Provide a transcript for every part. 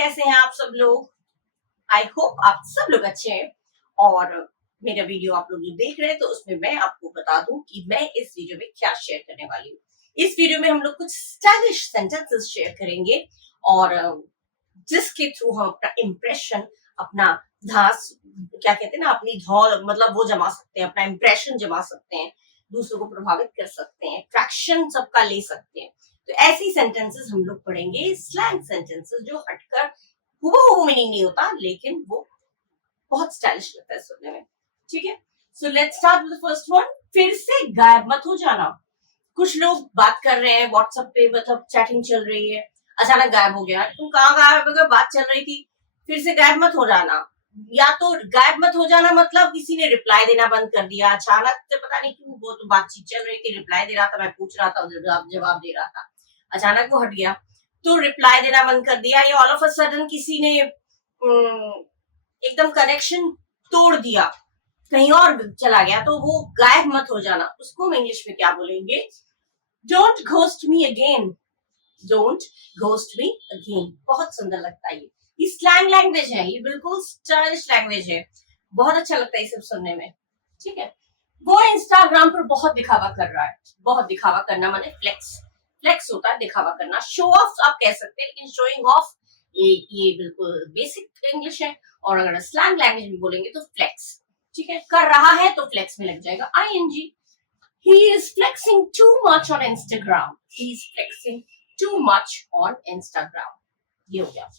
कैसे हैं आप सब लोग? आई होप आप सब लोग अच्छे हैं। और मेरा वीडियो आप लोग जो देख रहे हैं तो उसमें मैं आपको बता दूं कि मैं इस वीडियो में क्या शेयर करने वाली हूँ। इस वीडियो में हम लोग कुछ स्टाइलिश सेंटेंसेस शेयर करेंगे और जिसके थ्रू हम अपना इम्प्रेशन, अपना धास, क्या कहते हैं ना, अपनी धौल मतलब वो जमा सकते हैं, अपना इम्प्रेशन जमा सकते हैं, दूसरों को प्रभावित कर सकते हैं, ट्रैक्शन सबका ले सकते हैं। तो ऐसी सेंटेंसेस हम लोग पढ़ेंगे, स्लैंग सेंटेंसेस जो हटकर हुबहू मीनिंग नहीं होता लेकिन वो बहुत स्टाइलिश लगता है सुनने में। ठीक है, so let's start with the first one. फिर से गायब मत हो जाना। कुछ लोग बात कर रहे हैं व्हाट्सएप पे, मतलब चैटिंग चल रही है, अचानक गायब हो गया। तुम कहाँ गायब हो गए? बात चल रही थी। फिर से गायब मत हो जाना। या तो गायब मत हो जाना मतलब किसी ने रिप्लाई देना बंद कर दिया अचानक से, पता नहीं क्यों, वो तो बातचीत चल रही थी, रिप्लाई दे रहा था, मैं पूछ रहा था, जवाब दे रहा था, अचानक वो हट गया तो रिप्लाई देना बंद कर दिया। या ऑल ऑफ अ सडन किसी ने एकदम कनेक्शन तोड़ दिया, कहीं और चला गया, तो वो गायब मत हो जाना। उसको हम इंग्लिश में क्या बोलेंगे? Don't ghost me again. Don't ghost me again. बहुत सुंदर लगता है ये स्लैंग लैंग्वेज है, ये बिल्कुल स्टाइलिश लैंग्वेज है, बहुत अच्छा लगता है ये सब सुनने में। ठीक है, वो इंस्टाग्राम पर बहुत दिखावा कर रहा है। बहुत दिखावा करना माने फ्लेक्स। फ्लेक्स होता है दिखावा करना, शो ऑफ आप कह सकते हैं, लेकिन शोइंग ऑफ ये बिल्कुल बेसिक इंग्लिश है। और अगर स्लैंग लैंग्वेज में बोलेंगे तो फ्लेक्स। ठीक है, कर रहा है तो फ्लेक्स में लग जाएगा ING. He is flexing too much on Instagram. He is flexing too much on Instagram. ये हो गया।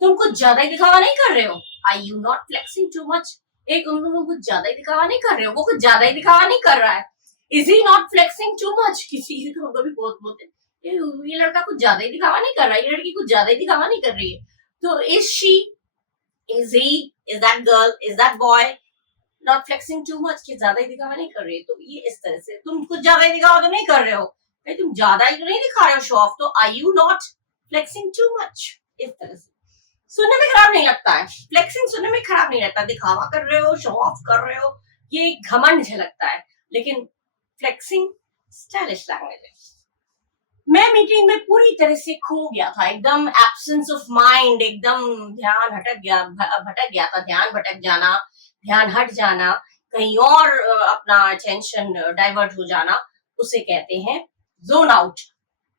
तुम कुछ ज्यादा ही दिखावा नहीं कर रहे हो? Are you not flexing too much? एक उन लोगों कुछ ज्यादा ही दिखावा नहीं कर रहे हो, वो कुछ ज्यादा ही दिखावा नहीं कर रहा है। Is he not flexing too much? किसी को कभी बोलते ये लड़का कुछ ज्यादा ही दिखावा नहीं कर रहा है, ये लड़की कुछ ज्यादा ही दिखावा नहीं कर रही है। तो is she, is he, is that girl, is that boy not flexing too much, कि ज्यादा ही दिखावा नहीं कर रहे? तो ये इस तरह से, तुम कुछ ज्यादा ही दिखावा तो नहीं कर रहे हो भाई, तुम ज्यादा ही तो नहीं दिखा रहे हो शो ऑफ, तो are you not flexing too much? इस तरह से सुनने में खराब नहीं लगता है। फ्लेक्सिंग सुनने में खराब नहीं लगता, दिखावा कर रहे हो, शो ऑफ कर रहे हो, ये घमंड झलकता है। लेकिन फ्लेक्सिंग स्टाइलिश लैंग्वेज है। मैं मीटिंग में पूरी तरह से खो गया था, एकदम एब्सेंस ऑफ माइंड, एकदम ध्यान भटक गया था। ध्यान भटक जाना, ध्यान हट जाना, कहीं और अपना अटेंशन डाइवर्ट हो जाना, उसे कहते हैं जोन आउट।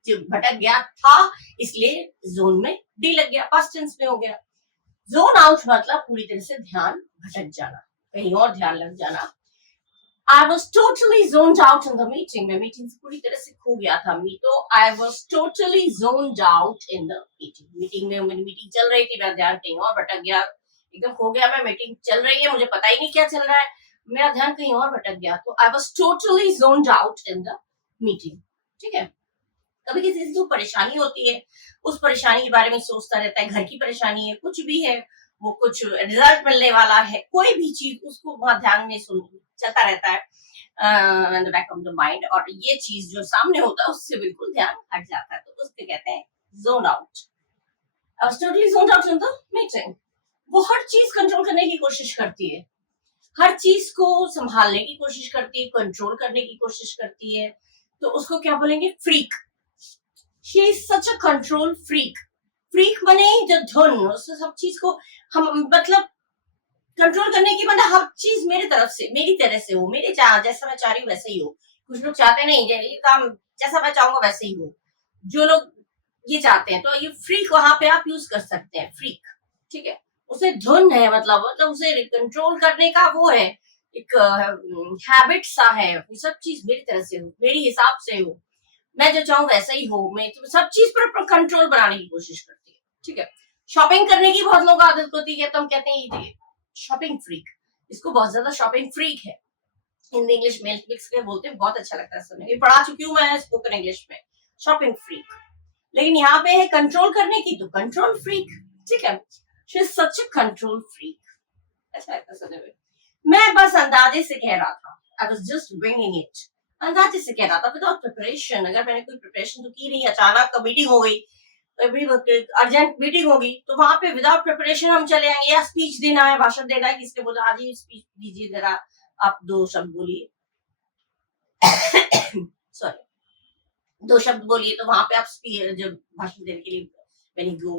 जो भटक गया था इसलिए जोन में डी लग गया, पास्ट टेंस में हो गया। जोन आउट मतलब पूरी तरह से ध्यान भटक जाना, कहीं और ध्यान लग जाना। I was totally zoned out in the meeting. मैं मीटिंग से पूरी तरह से खो गया था। तो I was totally zoned out in the meeting. Meeting में मेरी मीटिंग चल रही थी, मेरा ध्यान कहीं और भटक गया, एकदम खो गया मैं। मीटिंग चल रही है, मुझे पता ही नहीं क्या चल रहा है, मेरा ध्यान कहीं और भटक गया। तो I was totally zoned out in the meeting. ठीक है, कभी किसी से जो परेशानी होती है, उस परेशानी के बारे में सोचता रहता है, घर की परेशानी है, कुछ भी है, वो कुछ रिजल्ट मिलने वाला है, कोई भी चीज, उसको वहां ध्यान में चलता रहता है in the back of the mind, और ये चीज जो सामने होता है उससे बिल्कुल ध्यान हट जाता है, तो उसको कहते हैं zone out. I was totally zoned out in the meeting. वो हर चीज कंट्रोल करने की कोशिश करती है, हर चीज को संभालने की कोशिश करती है, कंट्रोल करने की कोशिश करती है, तो उसको क्या बोलेंगे? Freak. She is such a control freak. Freak बने जो धुन, उससे सब चीज को हम मतलब कंट्रोल करने की, मतलब हर चीज मेरी तरफ से, मेरी तरह से हो, मेरे जैसा मैं चाह रही हूँ वैसे ही हो। कुछ लोग चाहते नहीं ये काम जैसा मैं चाहूंगा वैसे ही हो, जो लोग ये चाहते हैं, तो ये फ्रीक वहां पे आप यूज कर सकते हैं, फ्रीक। ठीक है, उसे धुन है, मतलब उसे कंट्रोल करने का वो है, एक हैबिट सा है, सब चीज मेरी तरह से हो, मेरी हिसाब से हो, मैं जो चाहूँ वैसा ही हो, मैं तो सब चीज पर कंट्रोल बनाने की कोशिश करती है। ठीक है, शॉपिंग करने की बहुत लोग आदत होती है, तो हम कहते हैं ये शॉपिंग फ्रीक, इसको बहुत ज्यादा शॉपिंग फ्रीक है। हिंदी इंग्लिश में मिक्स के बोलते हैं, बहुत अच्छा लगता है सुनने, ये पढ़ा चुकी हूँ मैं स्पोकन इंग्लिश में, शॉपिंग फ्रीक। लेकिन यहाँ पे है कंट्रोल करने की, तो कंट्रोल फ्रीक। ठीक है, she is such a control freak, अच्छा लगता है सुनने में। मैं बस अंदाजे से कह रहा था, I was just winging it, अंदाजे से कह रहा था, विदाउट प्रिपरेशन। अगर मैंने कोई प्रिपरेशन तो की नहीं, अचानक का मीटिंग हो गई, अभी अर्जेंट मीटिंग होगी, तो वहां पे विदाउट प्रिपरेशन हम चले आएंगे, या स्पीच देना है, भाषण देना है, किसने बोला आज ही स्पीच दीजिए, जरा आप दो शब्द बोलिए सॉरी, दो शब्द बोलिए, तो वहां पे आप जब भाषण देने के लिए when you go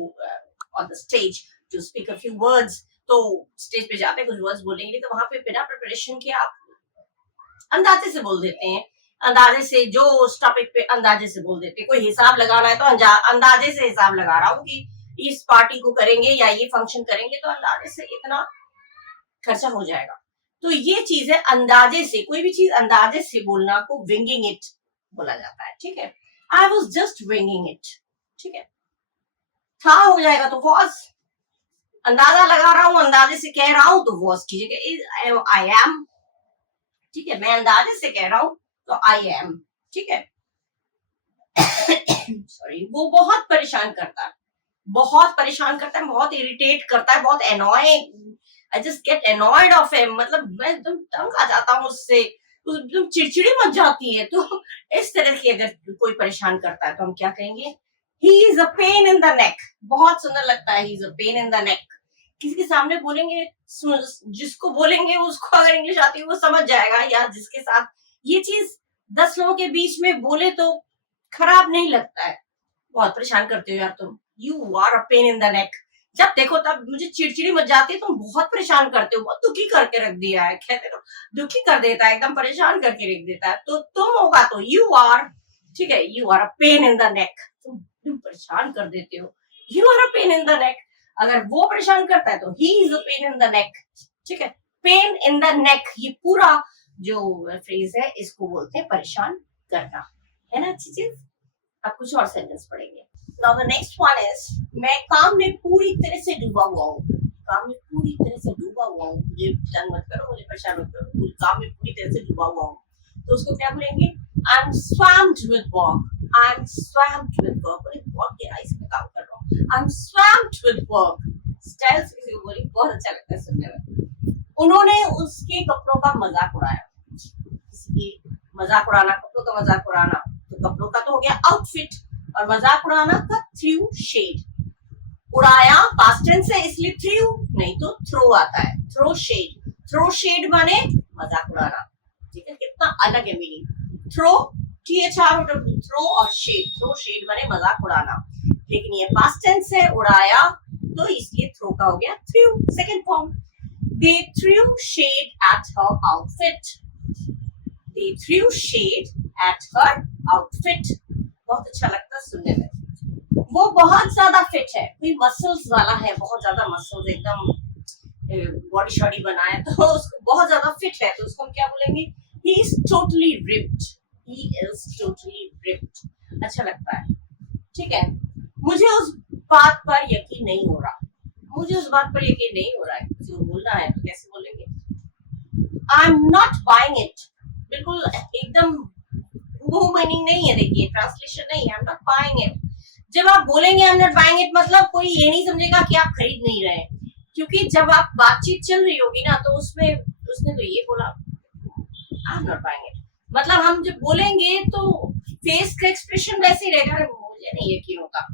on the stage to speak a few words. तो स्टेज पे जाते कुछ वर्ड्स बोलेंगे तो वहां पे बिना प्रिपरेशन के आप अंदाजे से बोल देते हैं, अंदाजे से जो उस टॉपिक पे अंदाजे से बोल देते हैं। कोई हिसाब लगाना है तो अंदाजे से हिसाब लगा रहा हूँ कि इस पार्टी को करेंगे या ये फंक्शन करेंगे तो अंदाजे से इतना खर्चा हो जाएगा। तो ये चीज है, अंदाजे से कोई भी चीज अंदाजे से बोलना को विंगिंग इट बोला जाता है। ठीक है, I was just winging it. ठीक है, था हो जाएगा तो वॉज, अंदाजा लगा रहा हूं, अंदाजे से कह रहा हूं तो वॉज की जगह आई एम। ठीक है, मैं अंदाजे से कह रहा हूं तो आई एम। ठीक है सॉरी, वो बहुत परेशान करता है, बहुत परेशान करता है, बहुत इरिटेट करता है, बहुत annoying. I just get annoyed of him, मतलब मैं एकदम तंग आ जाता हूँ उससे, एकदम चिड़चिड़ी मच जाती है। तो इस तरह के अगर कोई परेशान करता है तो हम क्या कहेंगे, ही is a pain in the नेक। बहुत सुंदर लगता है, ही is a pain in the नेक। किसी के सामने बोलेंगे, जिसको बोलेंगे उसको अगर इंग्लिश आती है वो समझ जाएगा, या जिसके साथ ये चीज 10 लोगों के बीच में बोले तो खराब नहीं लगता है। बहुत परेशान करते हो यार तुम, you are a pain in the neck. जब देखो तब मुझे चिड़चिड़ी मच जाती है, तुम बहुत परेशान करते हो, बहुत दुखी करके रख दिया है, कहते हो दुखी कर देता है, एकदम परेशान करके रख देता है। तो तुम होगा तो यू आर, ठीक है, you are a pain in the neck, तुम परेशान कर देते हो, you are a pain in the neck. अगर वो परेशान करता है तो he is a pain in the neck. ठीक है, पेन इन द नेक, ये पूरा जो फ्रेज है इसको बोलते हैं परेशान करना, है ना अच्छी चीज। अब कुछ और सेंटेंस पढ़ेंगे। Now the next one is, मैं काम में पूरी तरह से डूबा हुआ हूँ। काम में पूरी तरह से डूबा हुआ हूँ, मुझे तंग मत करो, मुझे परेशान मत करो, काम में पूरी तरह से डूबा हुआ हूँ। तो उसको क्या बोलेंगे, I'm swamped with work. I'm swamped with work। बड़ी बहुत गहराई से काम कर रहा हूँ। I'm swamped with work। Style से किसी को बोली बहुत अच्छा लगता है सुनने में। उन्होंने उसके कपड़ों का मजाक उड़ाया। किसी मजाक उड़ाना, कपड़ों का मजाक उड़ाना, तो कपड़ों का तो हो गया आउटफिट, और मजाक उड़ाना का थ्रू शेड। उड़ाया पास्ट टेंस है इसलिए थ्रू नहीं तो थ्रो आता है, थ्रो शेड। थ्रो शेड माने मजाक उड़ाना। ठीक है, कितना अलग है मीनिंग। थ्रो THR, थ्रो और शेड, थ्रो शेड माने मजाक उड़ाना, लेकिन ये पास्ट टेंस है, उड़ाया तो इसलिए थ्रो का हो गया through, second form. They threw shade at her outfit. They threw shade at her outfit. बहुत अच्छा लगता है सुनने में। वो बहुत ज्यादा फिट है, कोई मसल्स वाला है, बहुत ज्यादा मसल्स, एकदम बॉडी शॉडी बनाया, तो उसको बहुत ज्यादा फिट है, तो उसको हम क्या बोलेंगे, he is totally ripped. He is totally ripped. अच्छा लगता है। ठीक है, मुझे उस बात पर यकीन नहीं हो रहा, मुझे उस बात पर यकीन नहीं हो रहा है। किसी को बोलना है तो कैसे बोलेंगे, I'm not buying it। बिल्कुल एकदम वो मीनिंग नहीं है, देखिए ट्रांसलेशन नहीं है, आई एम नॉट बाइंग इट। जब आप बोलेंगे I am not buying it, मतलब कोई ये नहीं समझेगा कि आप खरीद नहीं रहे, क्योंकि जब आप बातचीत चल रही होगी ना तो उसमें उसने तो ये बोला आई एम नॉट बाइंग इट, मतलब हम जब बोलेंगे तो फेस का एक्सप्रेशन वैसे ही रहेगा, मुझे नहीं यकीन होता,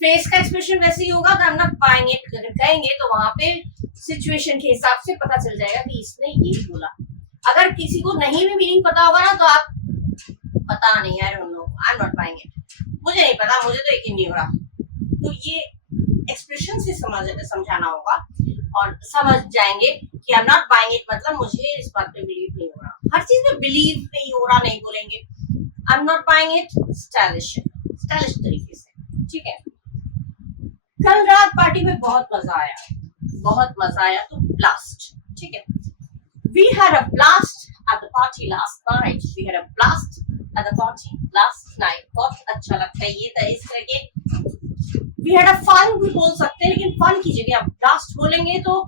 फेस का एक्सप्रेशन वैसे ही होगा, आई एम नॉट बाइंग इट अगर कहेंगे तो वहां पे सिचुएशन के हिसाब से पता चल जाएगा कि इसने ये बोला। अगर किसी को नहीं भी मीनिंग पता होगा ना तो आप पता नहीं, I don't know, I am not buying it, मुझे नहीं पता, मुझे तो यकीन नहीं हो रहा। तो ये एक्सप्रेशन से समझाना होगा और समझ जाएंगे कि आई एम नॉट बाइंग इट मतलब मुझे इस बात पे बिलीव नहीं हो रहा। हर चीज में बिलीव नहीं हो रहा नहीं बोलेंगे, I am not buying it stylish तरीके से। ठीक है, कल रात पार्टी में बहुत मजा आया, बहुत मजा आया तो ब्लास्ट। ठीक है, we had a blast at the party last night. We had a blast at the party last night. बहुत अच्छा लगता है ये, तो इस तरह के we had a fun भी बोल सकते हैं, लेकिन फन की जगह आप blast बोलेंगे तो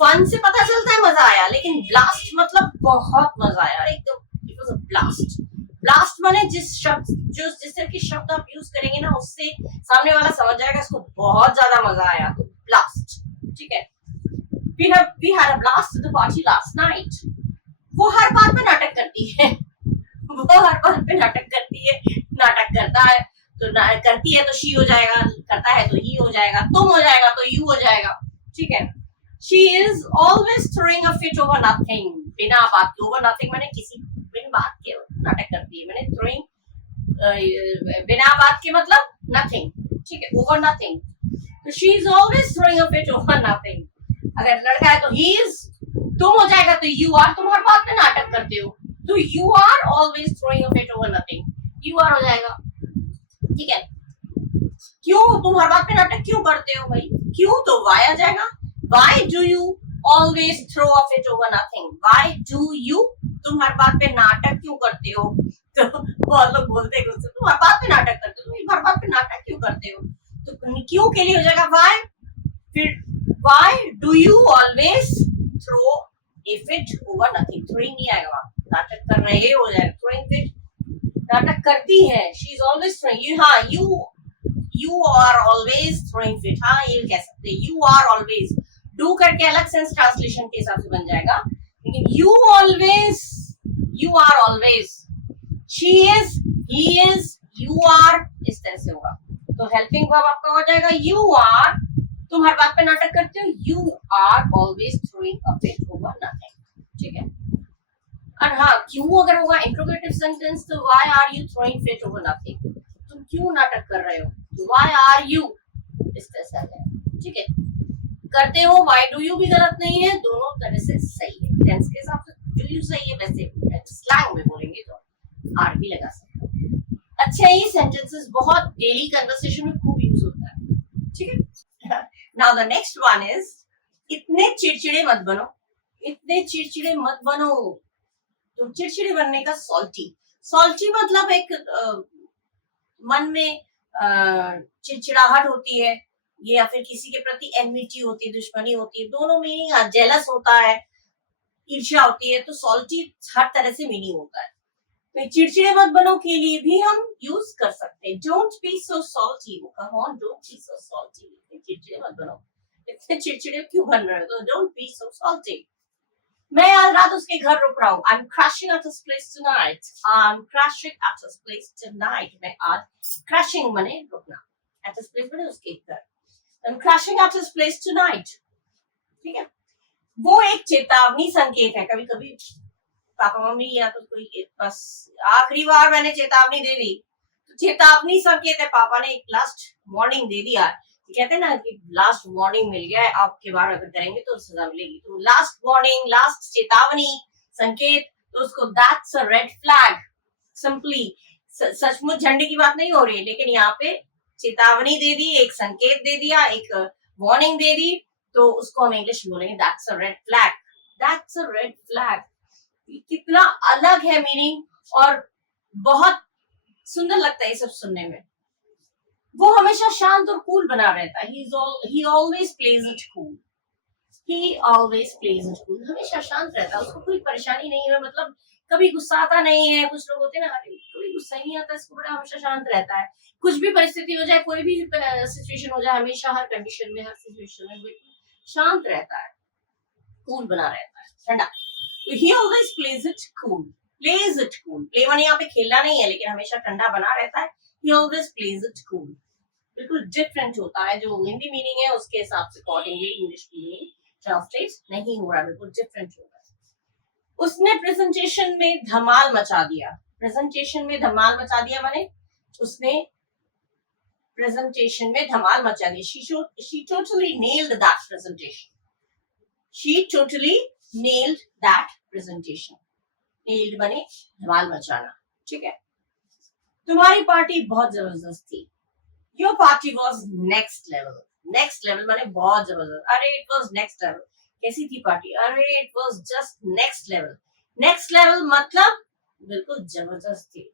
फन से पता चलता है मजा आया, लेकिन blast मतलब बहुत मजा आया, एकदम it was a blast। blast माने जिस तरह के शब्द आप यूज करेंगे ना उससे सामने वाला समझ जाएगा इसको बहुत ज्यादा मजा आया, तो blast। ठीक है, We had a blast at the party last night. वो हर बात पे नाटक करती है, वो हर बात पे नाटक करती है, नाटक करता है तो करती है तो शी हो जाएगा, करता है तो ही हो जाएगा, तुम हो जाएगा तो यू हो जाएगा। ठीक है, she is always throwing a fit over nothing। बिना बात के, over nothing माने किसी बिन बात के नाटक करती है, मैंने throwing बिना बात के मतलब nothing। ठीक है, over nothing। तो she is always throwing a fit over nothing. अगर लड़का है तो ही इज, तुम हो जाएगा तो यू आर, तुम हर बात में नाटक करते हो तो you are always throwing a fit over nothing, you are हो जाएगा. ठीक है. क्यों तुम हर बात पे नाटक क्यों करते हो भाई? क्यों तो वाई आ जाएगा. Why do you always throw a fit over nothing? Why do you, तुम हर बात पे नाटक क्यों करते हो? तो बहुत लोग बोलते हैं तुम हर बात पे नाटक करते हो, तुम हर बात पे नाटक क्यों करते हो? तो क्यों के लिए हो जाएगा वाई. फिर why do you always throw a fit over nothing. Throwing नहीं आएगा वहां, नाटक कर रहे हो जाएगा. थ्रोइंग फिट, नाटक करती है. She is always throwing. You, हाँ you are always throwing fit. हाँ ये कह सकते हैं. you are always, do करके अलग सेंस ट्रांसलेशन के हिसाब से बन जाएगा. लेकिन you are always, she is, he is, you are, इस तरह से होगा. तो हेल्पिंग वर्ब आपका हो जाएगा you are, तुम हर बात पे नाटक करते हो. you are always throwing a fit over nothing. ठीक है. और हाँ क्यों अगर होगा इंट्रोगेटिव सेंटेंस तो why are you throwing fit over nothing, तुम क्यों नाटक कर रहे हो. why are you, इस तरह से आ जाएगा. ठीक है. करते हो, why do you भी गलत नहीं है, दोनों तरह से सही है. टेंस के हिसाब से do you सही है, वैसे स्लैंग में बोलेंगे तो आर भी लगा सकते हैं. अच्छा ये सेंटेंसेस बहुत डेली कन्वर्सेशन में खूब यूज होता है. ठीक है. Now the next one is इतने चिड़चिड़े मत बनो. इतने चिड़चिड़े मत बनो. तो चिड़चिड़े बनने का सॉल्टी. सॉल्टी मतलब एक मन में चिड़चिड़ाहट होती है, ये या फिर किसी के प्रति एनमिटी होती है, दुश्मनी होती है. दोनों मीनिंग, जेलस होता है, ईर्ष्या होती है. तो सॉल्टी हर तरह से मीनिंग होता है. तो चिड़चिड़े मत बनो के लिए भी हम यूज कर सकते हैं. Don't be so salty. Come on, don't be so salty. चिड़चिड़े मत बनो. इतने चिड़चिड़े क्यों बन रहे हो? तो डोंट बी सो सॉल्टी. मैं आज रात उसके घर रुक रहा हूँ. I'm crashing at his place tonight. I'm crashing at his place tonight. मैं आज crashing मने रुकना, at his place मने उसके घर. I'm crashing at his place tonight. ठीक है. वो एक चेतावनी संकेत है. कभी कभी पापा मम्मी या तो कोई बस आखिरी बार मैंने चेतावनी दे दी, तो चेतावनी संकेत है. पापा ने एक लास्ट वार्निंग दे दिया. कहते हैं ना कि लास्ट वार्निंग मिल गया है, आपके बार अगर करेंगे तो सजा मिलेगी. तो लास्ट वार्निंग, लास्ट चेतावनी संकेत, तो उसको that's a red flag. Simply सचमुच झंडे की बात नहीं हो रही, लेकिन यहाँ पे चेतावनी दे दी, एक संकेत दे दिया, एक वार्निंग दे दी, तो उसको हम इंग्लिश में बोलेंगे that's a red flag. That's a red flag. कितना अलग है मीनिंग और बहुत सुंदर लगता है ये सब सुनने में. वो हमेशा शांत और कूल बना रहता है. he always plays it cool. he always plays it cool. हमेशा शांत रहता है, उसको कोई परेशानी नहीं है. मतलब कभी गुस्सा आता नहीं है. कुछ लोग होते हैं ना, कोई गुस्सा नहीं आता, इसको बड़ा हमेशा शांत रहता है. कुछ भी परिस्थिति हो जाए, कोई भी सिचुएशन हो जाए, हमेशा हर कंडीशन में, हर सिचुएशन में शांत रहता है, कूल बना रहता है, ठंडा. he always plays it cool. plays it cool. Play माने यहाँ पे खेलना नहीं है, लेकिन हमेशा ठंडा बना रहता है. he always plays it cool. बिल्कुल डिफरेंट होता है. जो हिंदी मीनिंग है उसके हिसाब से अकॉर्डिंगली इंग्लिश मीनिंग ट्रांसलेट नहीं हो रहा, बिल्कुल डिफरेंट हो रहा है. उसने प्रेजेंटेशन में धमाल मचा दिया. प्रेजेंटेशन में धमाल मचा दिया माने उसने प्रेजेंटेशन में धमाल मचा दी. she totally nailed that presentation. she totally nailed that presentation. nailed माने धमाल मचाना. ठीक है. तुम्हारी पार्टी बहुत जबरदस्त थी. Your party was next level. Next level माने बहुत जबरदस्त. अरे it was next level. कैसी थी पार्टी? अरे it was just next level. Next level मतलब बिल्कुल जबरदस्त थी.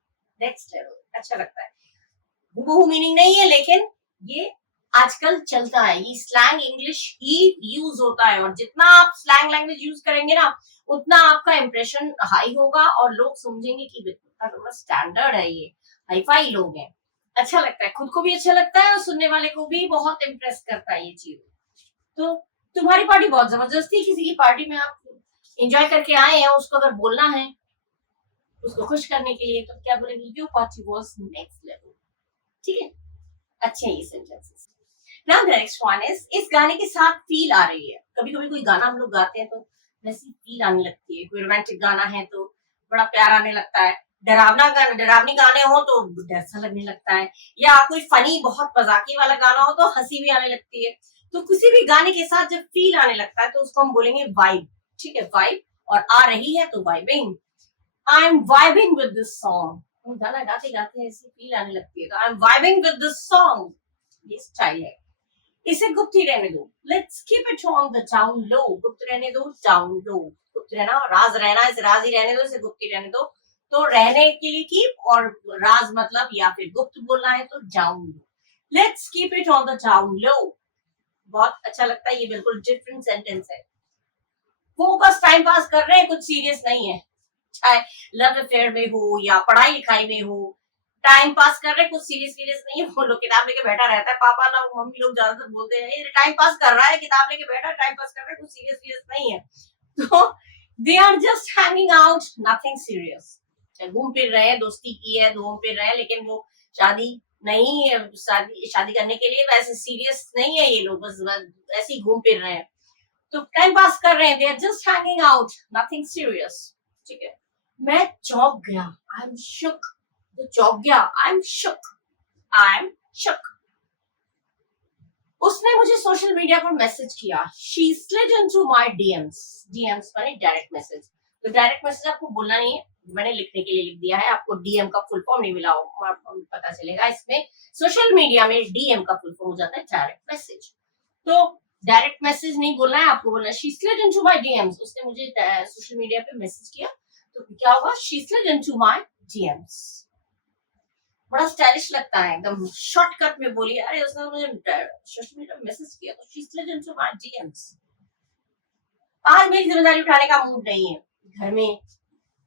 Next level अच्छा लगता है. हूबहू मीनिंग नहीं है, लेकिन ये आजकल चलता है. ये स्लैंग इंग्लिश ही यूज होता है, और जितना आप स्लैंग लैंग्वेज यूज करेंगे ना, उतना आपका इंप्रेशन हाई होगा और लोग समझेंगे कि बिल्कुल स्टैंडर्ड है, ये हाईफाई लोग हैं. अच्छा लगता है, खुद को भी अच्छा लगता है और सुनने वाले को भी बहुत इम्प्रेस करता है ये चीज. तो तुम्हारी पार्टी बहुत जबरदस्त थी. किसी की पार्टी में आप एंजॉय करके आए हैं, उसको अगर बोलना है उसको खुश करने के लिए, तो क्या बोलेंगे? Your party was next level. ठीक है. अच्छे ये sentences. Now the next one is, इस गाने के साथ फील आ रही है. कभी कभी कोई गाना हम लोग गाते हैं तो वैसी फील आने लगती है. कोई रोमांटिक गाना है तो बड़ा प्यार आने लगता है. डरावनी गाने हो तो डर सा लगने लगता है, या कोई फनी बहुत मजाकी वाला गाना हो तो हंसी भी आने लगती है। तो किसी भी गाने के साथ जब फील आने लगता है तो उसको हम बोलेंगे वाइब। ठीक है, वाइब। और आ रही है तो vibing. I am vibing with this song. गाना गाते गाते ऐसी फील आने लगती है तो I am vibing with this song, ये स्टाइल है। इसे गुप्त ही रहने दो, let's keep it on the down low. गुप्त रहने दो, डाउन लो। गुप्त रहना, राज रहना, इसे राज ही रहने दो, इसे गुप्त ही रहने दो। तो रहने के लिए कीप, और राज मतलब या फिर गुप्त बोलना है तो down low. Let's keep it on the down low. बहुत अच्छा लगता है, ये बिल्कुल डिफरेंट सेंटेंस है। वो बस टाइम पास कर रहे हैं, कुछ सीरियस नहीं है। चाहे लव अफेयर में हो या पढ़ाई लिखाई में हो, टाइम पास कर रहे हैं, कुछ सीरियस सीरियस नहीं है। वो लोग किताब लेके बैठा रहता है, पापा लोग मम्मी लोग ज्यादातर बोलते हैं ये टाइम पास कर रहा है, किताब लेके बैठा टाइम पास कर रहा है, कुछ सीरियस सीरियस नहीं है। तो they are just hanging out, nothing serious. घूम फिर रहे हैं, दोस्ती की है, घूम फिर रहे हैं, लेकिन वो शादी नहीं है, शादी करने के लिए वैसे सीरियस नहीं है ये लोग, बस ऐसे ही घूम फिर रहे हैं। तो टाइम पास कर रहे हैं, they are just hanging out, nothing serious. ठीक है, मैं चौंक गया, आई एम शुक। तो चौंक गया, I am Shuk, I am शुक। उसने मुझे सोशल मीडिया पर मैसेज किया, she slid into my DMs. DMs माने डायरेक्ट मैसेज। तो डायरेक्ट मैसेज आपको बोलना नहीं है, मैंने लिखने के लिए लिख दिया है, आपको डीएम का फुल फॉर्म नहीं मिला हो, आपको पता चलेगा। इसमें सोशल मीडिया में डीएम का फुल फॉर्म हो जाता है डायरेक्ट मैसेज। तो डायरेक्ट मैसेज नहीं बोलना है आपको, बोलना है she slid into my DMs. उसने मुझे सोशल मीडिया पे मैसेज किया, तो क्या होगा, she slid into my DMs. बड़ा स्टाइलिश लगता है, एकदम शॉर्टकट में बोलिए, अरे उसने मुझे सोशल मीडिया पे मैसेज किया तो she slid into my DMs. आज मेरी जिम्मेदारी उठाने का मूड नहीं है। घर में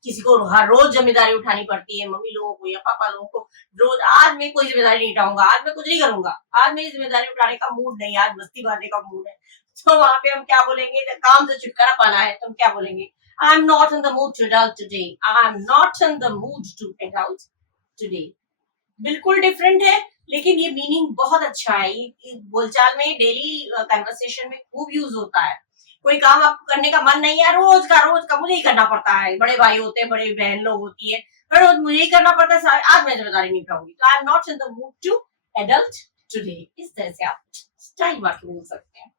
किसी को हर रोज जिम्मेदारी उठानी पड़ती है, मम्मी लोगों को या पापा लोगों को रोज। आज मैं कोई जिम्मेदारी नहीं उठाऊंगा, आज मैं कुछ नहीं करूंगा, आज मेरी जिम्मेदारी उठाने का मूड नहीं है, आज मस्ती मारने का मूड है। तो वहां पे हम क्या बोलेंगे, काम से छुटकारा पाना है तो हम क्या बोलेंगे, I am not in the mood to adult today, I am not in the mood to adult today. बिल्कुल डिफरेंट है, लेकिन ये मीनिंग बहुत अच्छा है। ये बोलचाल में, डेली कन्वर्सेशन में खूब यूज होता है। कोई काम आपको करने का मन नहीं है, रोज का मुझे ही करना पड़ता है, बड़े भाई होते हैं, बड़े बहन लोग होती है, रोज मुझे ही करना पड़ता है, आज मैं जिम्मेदारी नहीं उठाऊंगी, तो I am not in the mood to adult today. इस तरह से आप स्टाइल मार के बोल सकते हैं।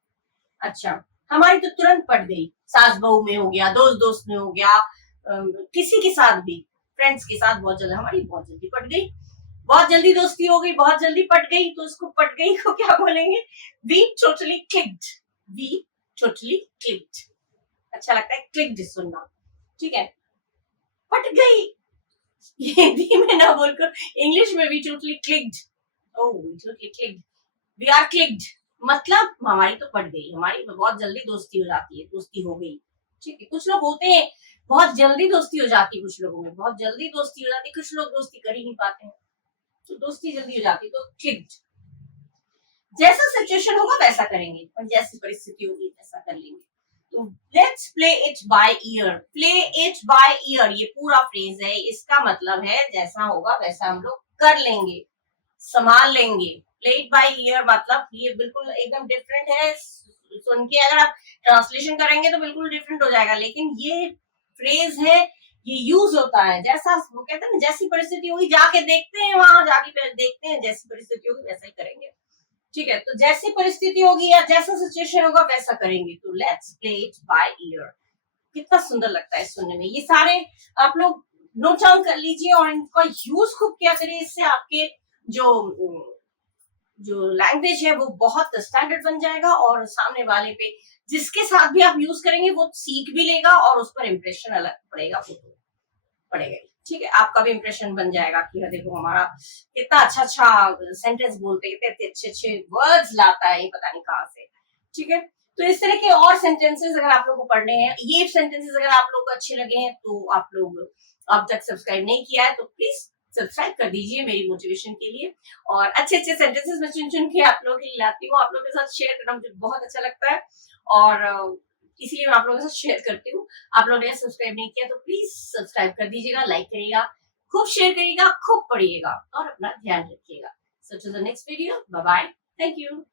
अच्छा, हमारी तो तुरंत पट गई, सास बहू में हो गया, दोस्त दोस्त में हो गया, किसी के साथ भी, फ्रेंड्स के साथ बहुत जल्दी, हमारी बहुत जल्दी पट गई, बहुत जल्दी दोस्ती हो गई, बहुत जल्दी पट गई। तो उसको पट गई को क्या बोलेंगे, we totally clicked. We totally clicked. अच्छा लगता है क्लिक्ड सुनना। ठीक है, पट गई, ये हिंदी में ना बोलकर इंग्लिश में we totally clicked. Oh, we totally clicked, we are clicked, मतलब हमारी तो पट गई, हमारी बहुत जल्दी दोस्ती हो जाती है, दोस्ती हो गई। ठीक है, कुछ लोग होते हैं बहुत जल्दी दोस्ती हो जाती है, कुछ लोगों में बहुत जल्दी दोस्ती हो जाती है, कुछ लोग दोस्ती कर ही नहीं पाते हैं, तो दोस्ती जल्दी हो जाती है। तो क्लिक्ड, जैसा सिचुएशन होगा वैसा करेंगे, और जैसी परिस्थिति होगी वैसा कर लेंगे। तो let's play it by year. Play it by year, ये पूरा फ्रेज है, इसका मतलब है जैसा होगा वैसा हम लोग कर लेंगे, संभाल लेंगे। प्ले इट बाय ईयर मतलब ये बिल्कुल एकदम डिफरेंट है, सुन के अगर आप ट्रांसलेशन करेंगे तो बिल्कुल डिफरेंट हो जाएगा, लेकिन ये फ्रेज है, ये यूज होता है। जैसा वो कहते हैं ना, जैसी परिस्थिति होगी जाके देखते हैं, वहां जाके देखते हैं, जैसी परिस्थिति होगी वैसा ही करेंगे। ठीक है, तो जैसी परिस्थिति होगी या जैसा सिचुएशन होगा वैसा करेंगे। तो let's play it by year, कितना सुंदर लगता है सुनने में। ये सारे आप लोग नोट डाउन कर लीजिए और इनका यूज खूब किया करिए, इससे आपके जो जो लैंग्वेज है वो बहुत स्टैंडर्ड बन जाएगा, और सामने वाले पे जिसके साथ भी आप यूज करेंगे वो सीख भी लेगा और उस पर इम्प्रेशन अलग पड़ेगा, पड़ेगा। ठीक है, आपका भी इम्प्रेशन बन जाएगा कि देखो हमारा कितना अच्छा अच्छा सेंटेंस बोलते हैं, कितने अच्छे अच्छे वर्ड्स लाता है, ये पता नहीं कहाँ से। ठीक है, तो इस तरह के और सेंटेंसेस अगर आप लोगों को पढ़ने हैं, ये सेंटेंसेस अगर आप लोग को अच्छे लगे हैं, तो आप लोग अब तक सब्सक्राइब नहीं किया है तो प्लीज सब्सक्राइब कर दीजिए मेरी मोटिवेशन के लिए। और अच्छे अच्छे सेंटेंसेस मैं चुन चुन के आप लोगों के लिए लाती हूँ, आप लोगों के साथ शेयर करना मुझे बहुत अच्छा लगता है, और इसलिए मैं आप लोगों के साथ शेयर करती हूँ। आप लोगों ने सब्सक्राइब नहीं किया तो प्लीज सब्सक्राइब कर दीजिएगा, लाइक करिएगा, खूब शेयर करिएगा, खूब पढ़िएगा और अपना ध्यान रखिएगा। So to the next video, bye bye, thank you.